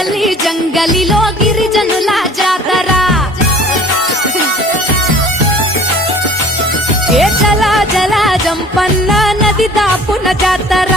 రేపల్లి జంగలిలో గిరిజనుల జాతర ఏ జల జల జంపన్న నది దాపున జాతర